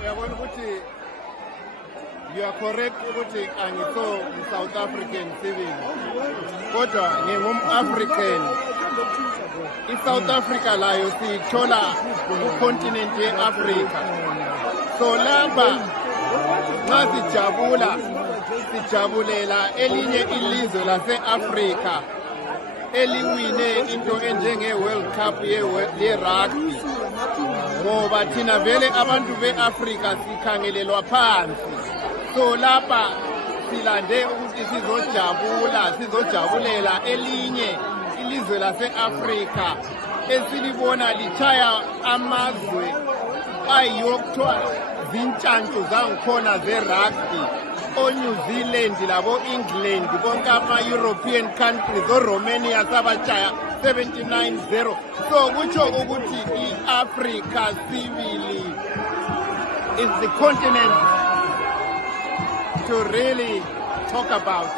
uyabona ukuthi you are correct ukuthi angitho South African civil kodwa ngingum-African. I-South Africa layo siyithola ku-continent ye-Africa. So lapha nxa sijabulela elinye ilizwe lase-Afrika eliwine into enjenge-World Cup ye-Rugby. Ngoba thina vele abantu be-Afrika sikhangelelwa phansi. So lapha silande ukuthi sizojabulela elinye ilizwe lase-Afrika esilibona lichaya amazwe ayiwo kuthiwa zintshantshu zangikhona ze-rugby, o-New Zealand labo-England bonke ama-European countries, o-Romania sabachaya 79-0. So kutsho ukuthi i-Africa sibili is the continent to really talk about.